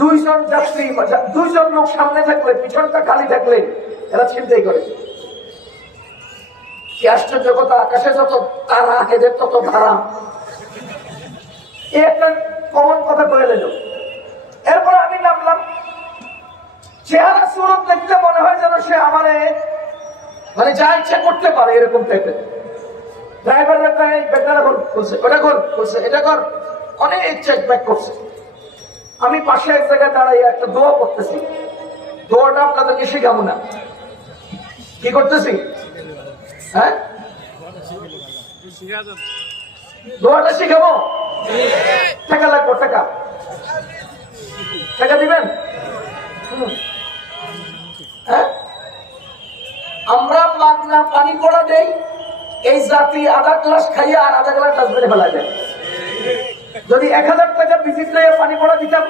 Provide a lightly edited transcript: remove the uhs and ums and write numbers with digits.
দুইজন যাত্রী, দুইজন লোক সামনে থাকলে, পিছনটা খালি থাকলে এরা ছিনতাই করে। কি আশ্চর্য কথা! আকাশে যত তারা, এদের তত ধারা। এই একটা কমন কথা বলে দিল। এরপর আমি নামলাম। চেহারা সুরত দেখতে মনে হয় যেন সে আমারে মানে যা ইচ্ছা করতে পারে, এরকম টাইপের। ড্রাইভার ব্যাগটা করছে, ওটা কর করছে, এটা কর, অনেক চেক ব্যাক করছে। আমি পাশে এক জায়গায় দাঁড়াই একটা দোয়া করতেছি। দোয়াটা আপনাদেরকে শিখাবো না, কি করতেছি? হ্যাঁ, দোয়াটা শিখাবো। টাকা লাগবো, টাকা টাকা দিবেন? হ্যাঁ, আমরা মাগনা পানি পড়া দেই, এই জাতি আধা গ্লাস খাইয়া আর আধা গ্লাস ডাস্টবিনে ফেলা যায়। যদি 1000 টাকা ভিজিট পানি পড়া দিতাম